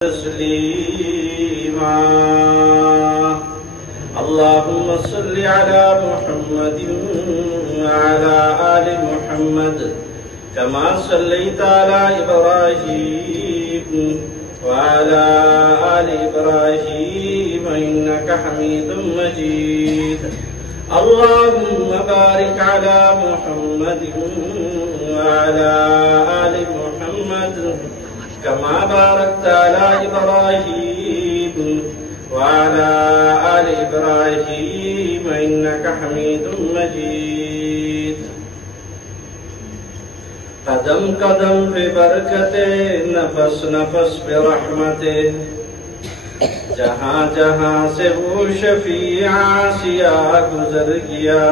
तस्लीमा। अल्लाहुम्मा सल्लि अला मुहम्मदिन व अला आलि मुहम्मद कमा सल्लैता अला इब्राहीम व अला आलि इब्राहीम इन्नका हमीदुम मजीद। अल्लाहुम्मा बारिक अला मुहम्मदिन व अला आलि मुहम्मद कमा बारकता अला इब्राहीम व अला आलि इब्राहीम इन्नका हमीदुम मजीद। कदम कदम पे बरकते, नफस नफस पे रहमते, जहाँ जहाँ से वो शफी आसिया गुजर गया।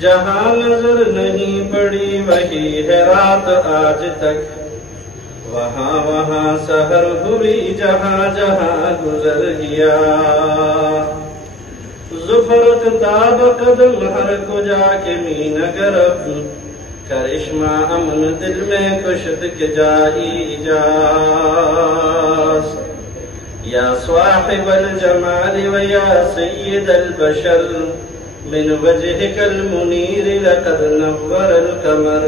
जहाँ नजर नहीं पड़ी वही है रात आज तक, वहाँ वहाँ सहर हुई जहाँ जहाँ गुजर गया। जुफरत ताब कदम हर को जाके मीन गरब, करिश्मा अमन दिल में कुशद के जाई जास। या स्वाहिबल जमाल व या सय्यदल बशर, मिन वजहिकल मुनीर लक़द नव्वरल कमर।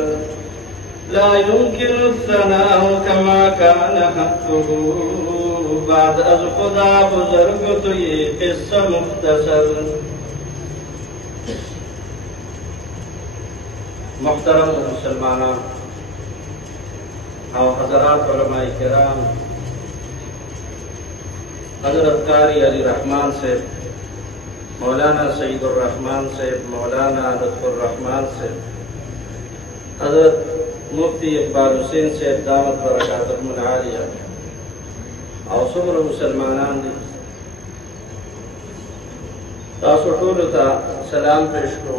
ला युमकिनु सनाउ कमा कान हक़्क़ुहु, बाद अज़ खुदा बुज़ुर्ग तो ये क़िस्सा मुख्तसर। मुहतरम मुसलमानान और हज़रात उलमाए किराम, हज़रत कारी अली रहमान से, मौलाना सईदुर रहमान से, मौलाना लुत्फुर रहमान से, हज़रत मुफ्ती इकबाल हुसैन से दावत बरकातुहुल आलिया और सुमर मुसलमानान दी तासो टोल ता सलाम पेश को।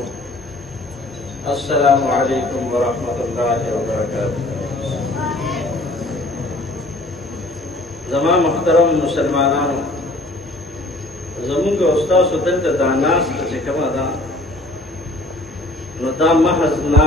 अस्सलामु अलैकुम व रहमतुल्लाहि व बरकातुहू। जमा मुहतरम मुसलमानान, ज़मूंगा उस्ताद दल्ता दा नास्त चे कमा दा नो दा महज ना